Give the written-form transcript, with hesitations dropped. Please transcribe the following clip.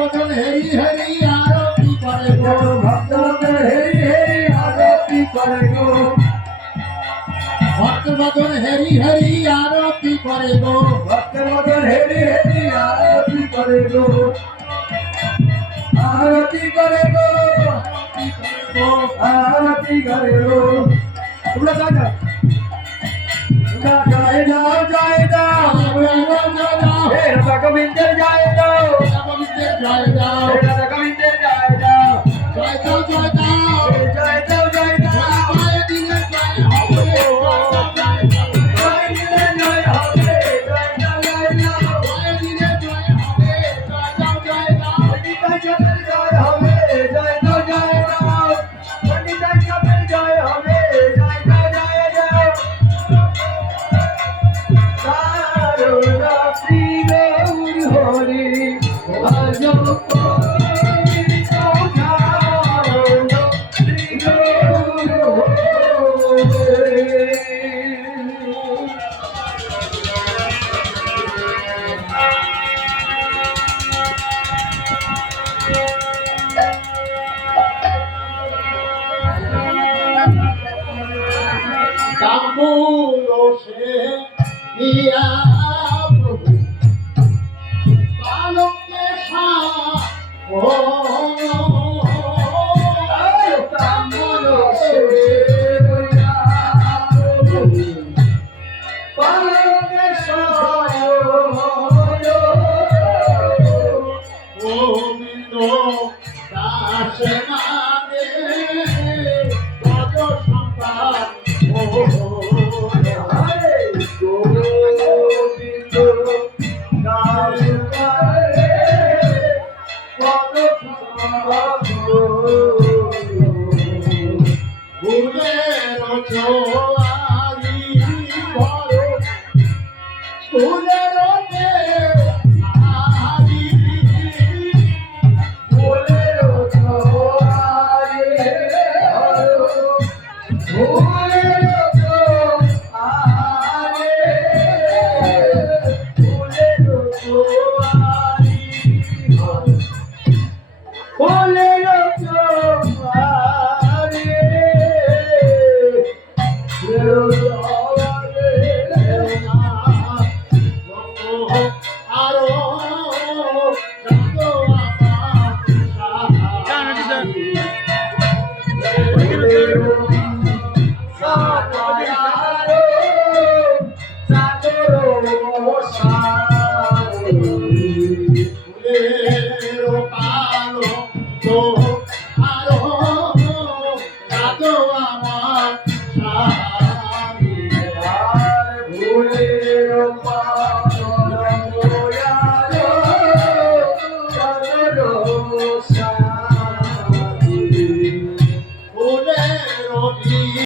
বচন হেরি হেরি আরতি করে গো ভক্ত বচন হেরি হেরি আরতি করে গো ভক্ত বচন হেরি হেরি আরতি করে গো ভক্ত বচন হেরি হেরি আরতি করে গো আরতি করে গো আরতি করে গো তোমরা জয় দাও জয় দাও হে রাধা গোবিন্দের জয় দাও জয় দাও হে রাধা গোবিন্দের জয় দাও জয় দাও জয় দাও জয় দাও জয় দাও জয় দিনে জয় হবে জয় দিলে জয় হবে জয় দাও জয় দাও জয় দিনে জয় হবে জয় দাও জয় দাও পণ্ডিতাই সবের জয় হবে জয় দাও জয় দাও পণ্ডিতাই সবের জয় হবে জয় দাও জয় দাও সারদা শ্রী গৌর হরি ভজ শ্রী গৌর হরি তাম্বুল সে দিয়া প্রভু বালককে ও তাম্বুল সে দিয়া প্রভু বালককে গোবিন্দ দাস নামে পদ সম্পাদ ফুলের ছোয়ারি ভরে ফুলের আরি ফুলের পালো তো আরো